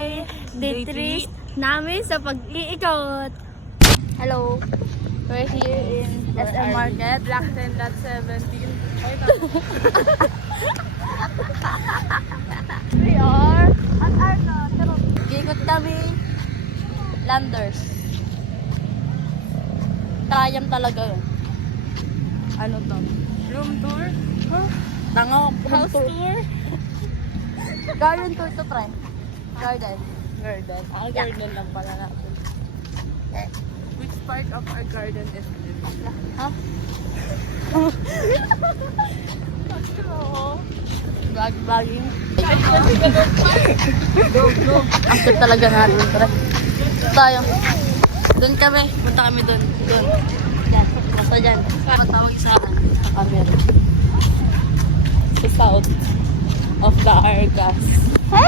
ay day 3 namin sa pag-iikot. Hello. We're here in SM Market. Black 10, lot 17. We are at Arca. Ikot kami. Landers. Triumph talaga yun. Ano to? Room tour? Tanga. House tour? Garden tour to try. Garden. Garden. Garden lang pala natin. Which part of our garden is this? Ha? Vlogging. Ang cute talaga natin. Tara. Tayo. Doon kami. Punta kami doon. Doon. Yan. Basta dyan. Patawag sa akin. Sa camera. The south of the Argas.